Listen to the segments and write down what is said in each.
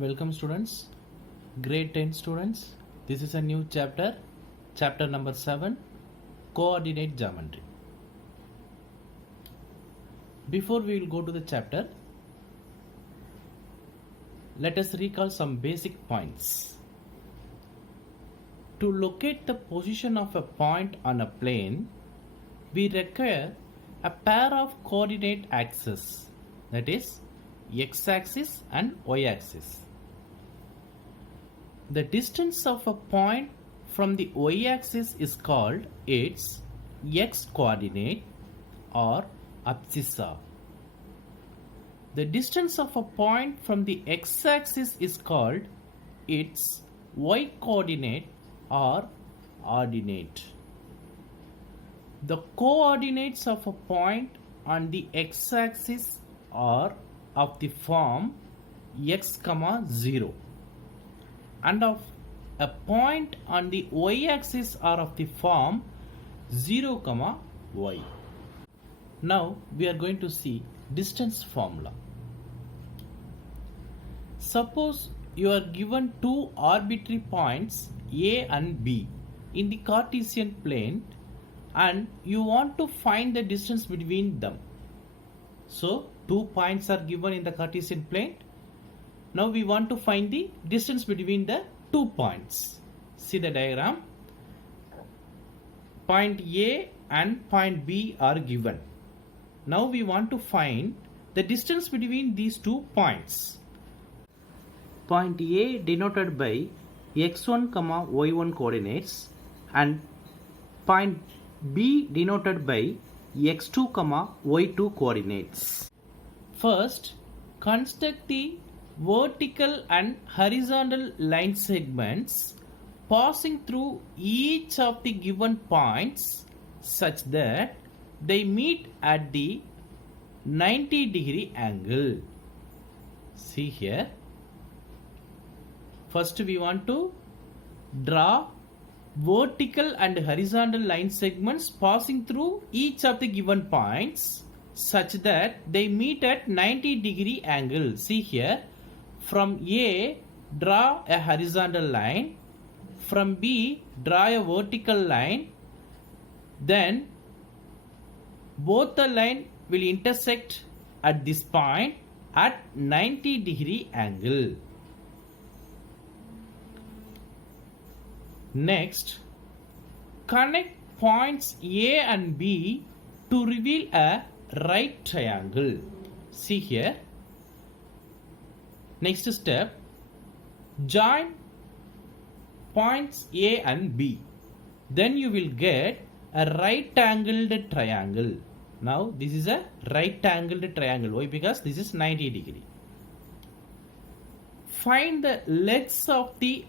Welcome students, grade 10 students. This is a new chapter, chapter number 7, coordinate geometry. Before we will go to the chapter, let us recall some basic points. To locate the position of a point on a plane, we require a pair of coordinate axes, that is x-axis and y-axis. The distance of a point from the y-axis is called its x-coordinate or abscissa. The distance of a point from the x-axis is called its y-coordinate or ordinate. The coordinates of a point on the x-axis are of the form x, 0, and of a point on the y-axis are of the form 0, y. Now we are going to see distance formula. Suppose you are given two arbitrary points A and B in the Cartesian plane and you want to find the distance between them. So two points are given in the Cartesian plane. Now we want to find the distance between the 2 points. See the diagram. Point A and point B are given. Now we want to find the distance between these 2 points. Point A denoted by x1, y1 coordinates and point B denoted by x2, y2 coordinates. First, construct the vertical and horizontal line segments passing through each of the given points such that they meet at the 90-degree angle. See here. First we want to draw vertical and horizontal line segments passing through each of the given points such that they meet at 90-degree angle. See here, from A draw a horizontal line, from B draw a vertical line, then both the line will intersect at this point at 90-degree angle. Next, connect points A and B to reveal a right triangle. See here. Next step, join points A and B. Then you will get a right angled triangle. Now this is a right angled triangle. Why? Because this is 90 degree. Find the legs of the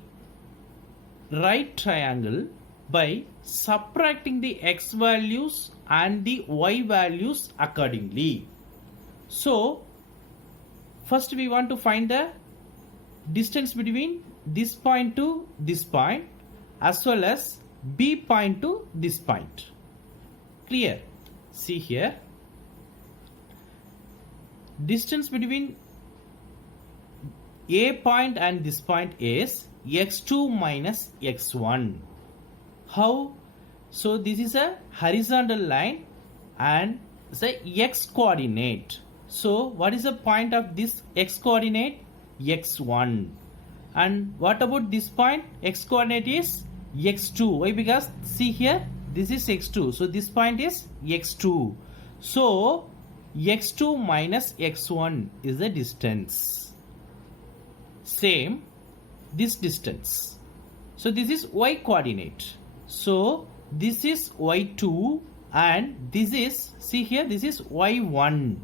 right triangle by subtracting the x values and the y values accordingly. So first we want to find the distance between this point to this point as well as B point to this point. Clear? See here. Distance between A point and this point is x2 minus x1. How? So this is a horizontal line and it's a x coordinate. So what is the point of this x coordinate? x1. And what about this point? X coordinate is x2. Why? Because see here, this is x2. So this point is x2. So x2 minus x1 is the distance. Same, this distance. So this is y coordinate. So this is y2 and this is, see here, this is y1.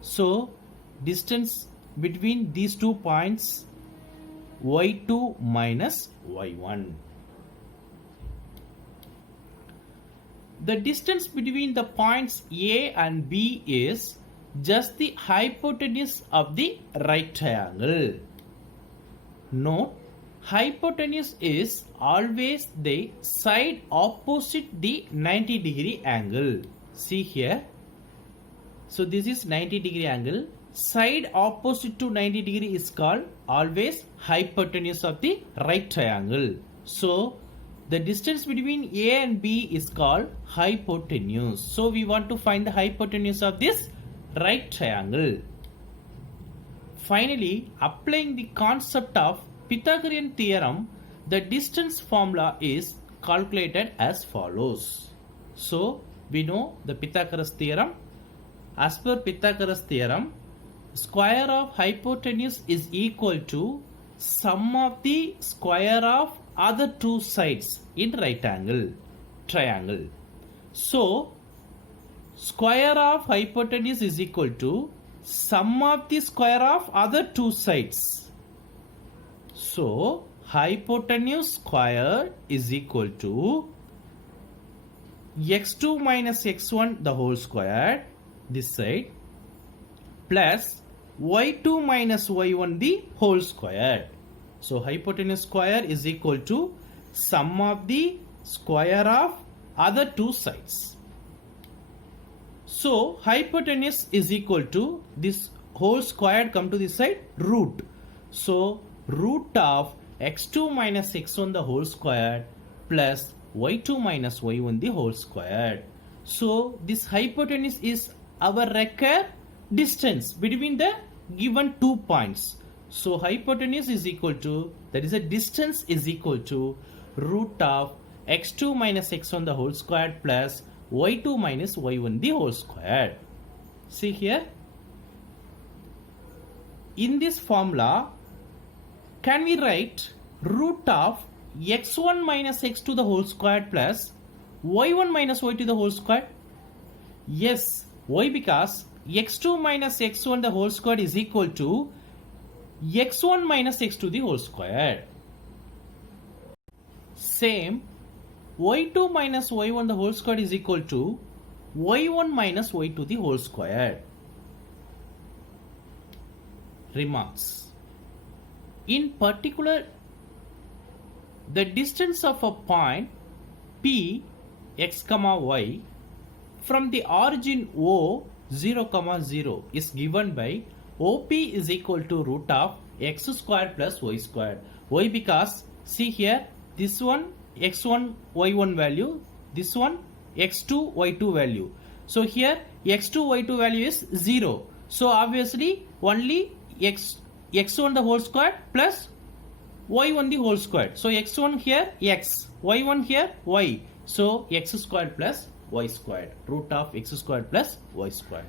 So distance between these 2 points y2 minus y1. The distance between the points A and B is just the hypotenuse of the right triangle. Note, hypotenuse is always the side opposite the 90-degree angle. See here. So this is 90-degree angle. side opposite to 90 degree is called always hypotenuse of the right triangle. So the distance between A and B is called hypotenuse. So we want to find the hypotenuse of this right triangle. Finally, applying the concept of Pythagorean theorem, the distance formula is calculated as follows. So we know the Pythagoras theorem. As per Pythagoras theorem, square of hypotenuse is equal to sum of the square of other two sides in right angle triangle. So square of hypotenuse is equal to sum of the square of other two sides. So hypotenuse square is equal to x2 minus x1 the whole square this side plus y2 minus y1 the whole square. So hypotenuse square is equal to sum of the square of other two sides. So hypotenuse is equal to this whole square come to this side root. So root of x2 minus x1 the whole square plus y2 minus y1 the whole square. So this hypotenuse is our required distance between the given 2 points. So hypotenuse is equal to, that is a distance is equal to root of x2 minus x1 the whole square plus y2 minus y1 the whole square. See here, in this formula can we write root of x1 minus x2 the whole square plus y1 minus y2 the whole square? Yes. Why? Because x2 minus x1 the whole square is equal to x1 minus x2 the whole square. Same, y2 minus y1 the whole square is equal to y1 minus y2 the whole square. Remarks. In particular, the distance of a point P x comma y from the origin O 0 comma 0 is given by OP is equal to root of x square plus y square. Why? Because see here, this one x1 y1 value, this one x2 y2 value. So here x2 y2 value is 0. So obviously only x1 the whole square plus y1 the whole square. So x1 here x, y1 here y. So x square plus y squared, root of x squared plus y squared.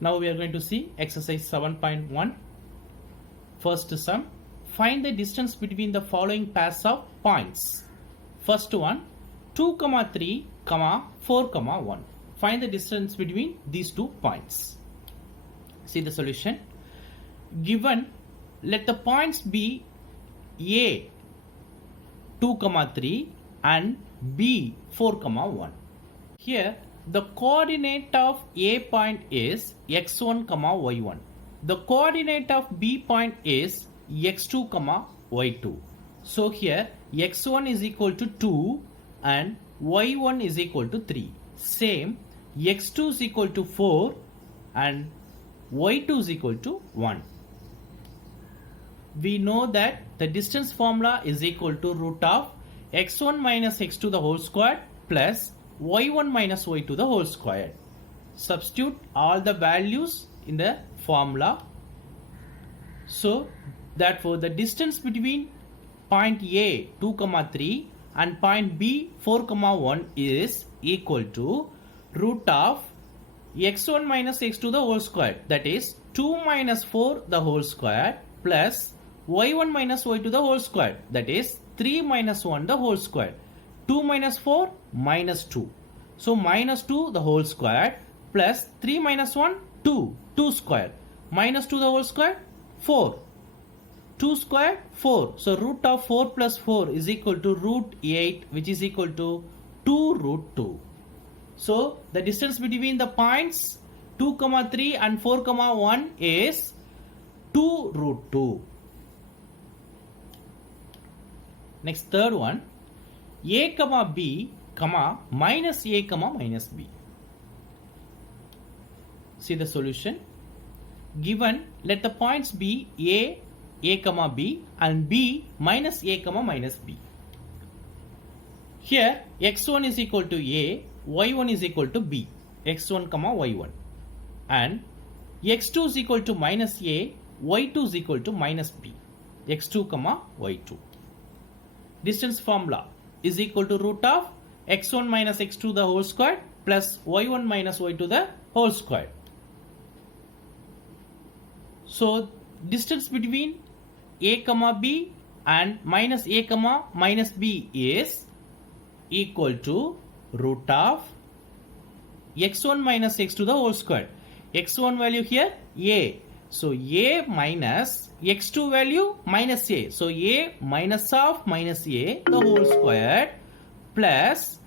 Now we are going to see exercise 7.1. First sum. Find the distance between the following pairs of points. First one, 2, 3, 4, 1. Find the distance between these 2 points. See the solution. Given, let the points be A 2, 3 and B 4, 1. Here the coordinate of A point is x1, y1. The coordinate of B point is x2, y2. So here x1 is equal to 2 and y1 is equal to 3. Same, x2 is equal to 4 and y2 is equal to 1. We know that the distance formula is equal to root of x1 minus x2 the whole square plus y1 minus y2 the whole square. Substitute all the values in the formula. So therefore the distance between point A 2, 3 and point B 4, 1 is equal to root of x1 minus x2 the whole square, that is 2 minus 4 the whole square plus y1 minus y2 the whole square, that is 3 minus 1 the whole square. 2 minus 4 minus 2. So minus 2 the whole square plus 3 minus 1 2. 2 square. Minus 2 the whole square 4. 2 square 4. So root of 4 plus 4 is equal to root 8, which is equal to 2 root 2. So the distance between the points 2, 3 and 4, 1 is 2 root 2. Next, third one, A, B, minus A, minus B. See the solution. Given, let the points be a comma b and b minus a comma minus b. Here x1 is equal to a, y1 is equal to b, x1 comma y1, and x2 is equal to minus a, y2 is equal to minus b, x2 comma y2. Distance formula is equal to root of x1 minus x2 the whole square plus y1 minus y2 the whole square. So distance between a comma b and minus a comma minus b is equal to root of x1 minus x2 the whole square. x1 value here a. So a minus x2 value minus a. So a minus of minus a the whole square plus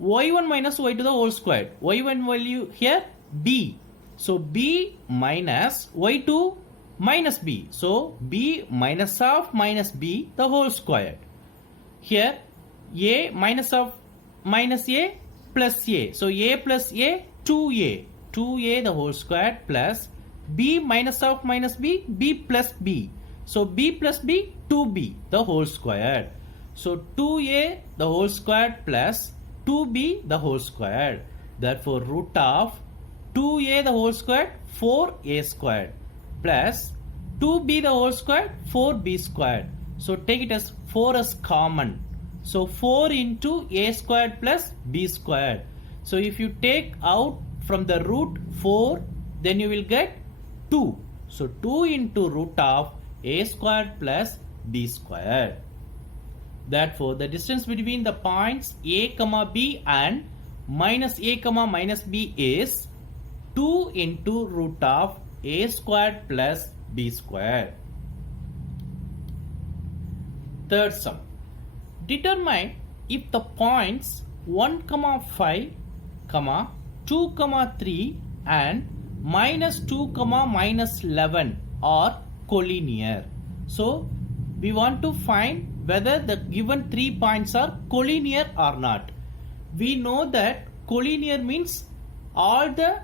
y1 minus y2 the whole square. y1 value here b. So b minus y2 minus b. So b minus of minus b the whole square. Here a minus of minus a plus a. So a plus a 2a. 2a the whole square plus b minus of minus b, b plus b. So b plus b 2b the whole square. So 2a the whole square plus 2b the whole square. Therefore root of 2a the whole square 4a squared plus 2b the whole square 4b squared. So take it as 4 as common. So 4 into a squared plus b squared. So if you take out from the root 4, then you will get 2. So 2 into root of a squared plus b squared. Therefore the distance between the points a comma b and minus a comma minus b is 2 into root of a squared plus b squared. Third sum. Determine if the points 1 comma 5 comma 2 comma 3 and minus 2 comma minus 11 are collinear. So we want to find whether the given 3 points are collinear or not. We know that collinear means all the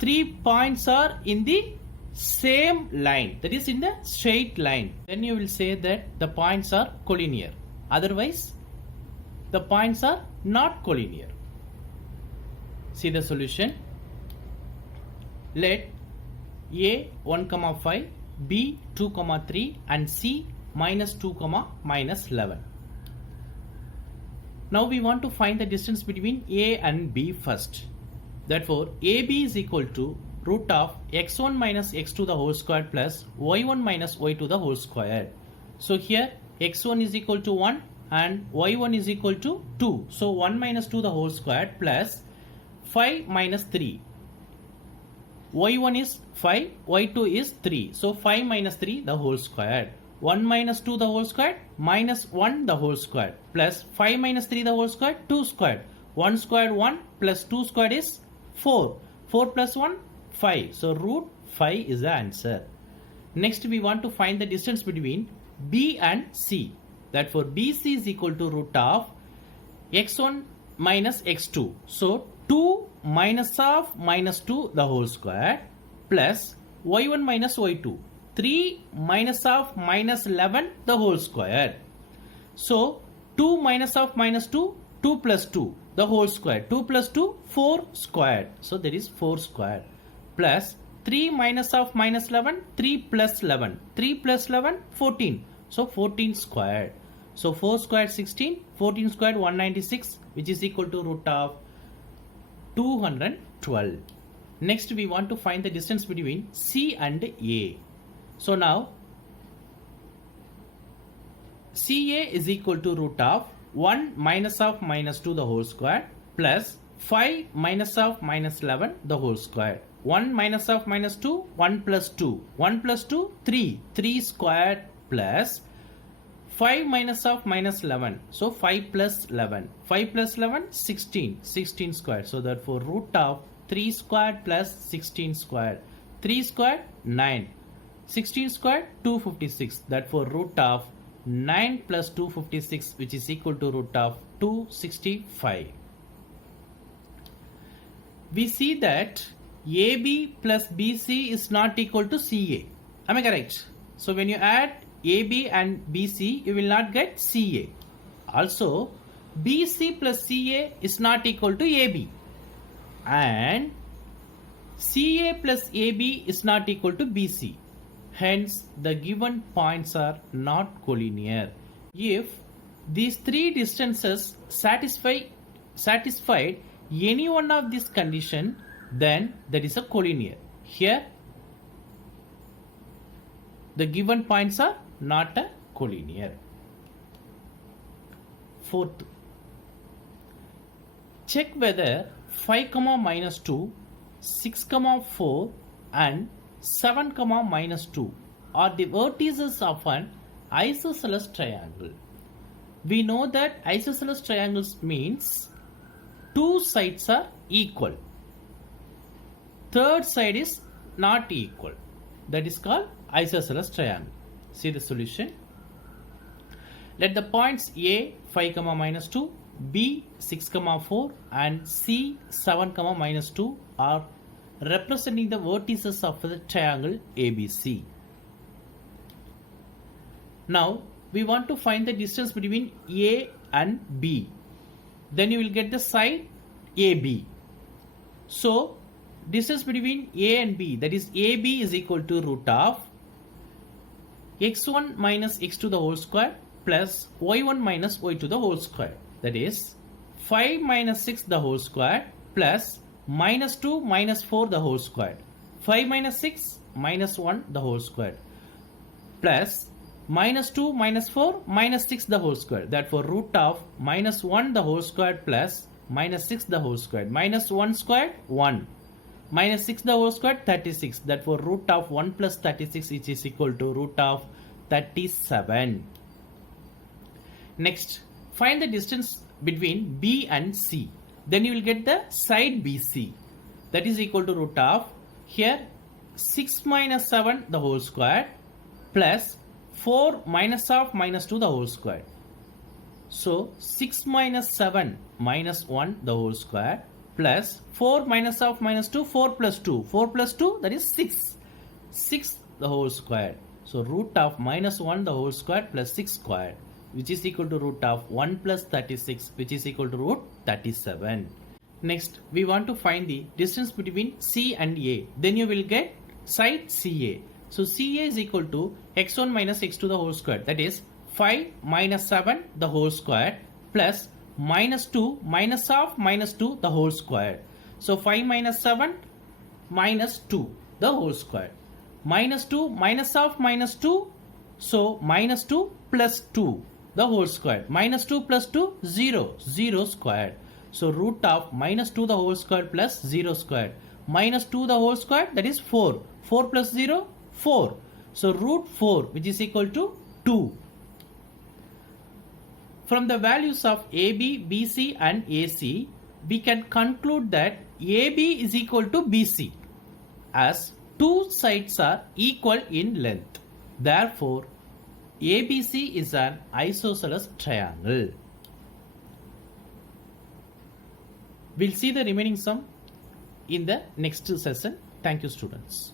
3 points are in the same line, that is in the straight line. Then you will say that the points are collinear. Otherwise the points are not collinear. See the solution. Let a 1 comma 5, b 2 comma 3 and c minus 2 comma minus 11. Now we want to find the distance between a and b first. Therefore ab is equal to root of x1 minus x2 the whole square plus y1 minus y2 the whole square. So here x1 is equal to 1 and y1 is equal to 2. So 1 minus 2 the whole square plus 5 minus 3. y1 is 5, y2 is 3. So 5 minus 3 the whole square. 1 minus 2 the whole square minus 1 the whole square plus 5 minus 3 the whole square 2 squared. 1 squared 1 plus 2 squared is 4. 4 plus 1 5. So root 5 is the answer. Next we want to find the distance between b and c. Therefore bc is equal to root of x1 minus x2. So 2 minus of minus 2 the whole square plus y1 minus y2. 3 minus of minus 11 the whole square. So 2 minus of minus 2, 2 plus 2 the whole square. 2 plus 2, 4 squared. So that is 4 squared plus 3 minus of minus 11, 3 plus 11. 3 plus 11, 14. So 14 squared. So 4 squared 16, 14 squared 196, which is equal to root of 212. Next we want to find the distance between C and A. So now CA is equal to root of 1 minus of minus 2 the whole square plus 5 minus of minus 11 the whole square. 1 minus of minus 2, 1 plus 2. 1 plus 2, 3. 3 squared plus 5 minus of minus 11. So 5 plus 11. 5 plus 11, 16. 16 squared. So therefore root of 3 squared plus 16 squared. 3 squared, 9. 16 squared, 256. Therefore root of 9 plus 256, which is equal to root of 265. We see that AB plus BC is not equal to CA. Am I correct? So when you add AB and BC, you will not get CA. Also, BC plus CA is not equal to AB. And CA plus AB is not equal to BC. Hence, the given points are not collinear. If these three distances satisfied any one of these condition, then that is a collinear. Here, the given points are not a collinear. Fourth, check whether 5, minus 2, 6, 4 and 7, minus 2 are the vertices of an isosceles triangle. We know that isosceles triangles means two sides are equal. Third side is not equal. That is called isosceles triangle. See the solution. Let the points A 5, minus 2, B 6, 4 and C 7, minus 2 are representing the vertices of the triangle ABC. Now we want to find the distance between A and B. Then you will get the side AB. So distance between A and B, that is AB, is equal to root of x1 minus x to the whole square plus y1 minus y to the whole square. That is 5 minus 6 the whole square plus minus 2 minus 4 the whole square. 5 minus 6 minus 1 the whole square plus minus 2 minus 4 minus 6 the whole square. Therefore root of minus 1 the whole square plus minus 6 the whole square. Minus 1 square 1. Minus 6 the whole square 36. Therefore root of 1 plus 36 which is equal to root of 37. Next, find the distance between B and C. Then you will get the side BC. That is equal to root of here 6 minus 7 the whole square plus 4 minus of minus 2 the whole square. So 6 minus 7 minus 1 the whole square plus 4 minus of minus 2, 4 plus 2. 4 plus 2, that is 6. 6 the whole square. So root of minus 1 the whole square plus 6 square, which is equal to root of 1 plus 36, which is equal to root 37. Next, we want to find the distance between C and A. Then you will get side CA. So CA is equal to x1 minus x to the whole square. That is 5 minus 7 the whole square plus minus 2 minus of minus 2 the whole square. So 5 minus 7 minus 2 the whole square. Minus 2 minus of minus 2. So minus 2 plus 2 the whole square. Minus 2 plus 2, 0. 0 square. So root of minus 2 the whole square plus 0 square. Minus 2 the whole square, that is 4. 4 plus 0, 4. So root 4, which is equal to 2. From the values of AB, BC and AC, we can conclude that AB is equal to BC as two sides are equal in length. Therefore, ABC is an isosceles triangle. We'll see the remaining sum in the next session. Thank you, students.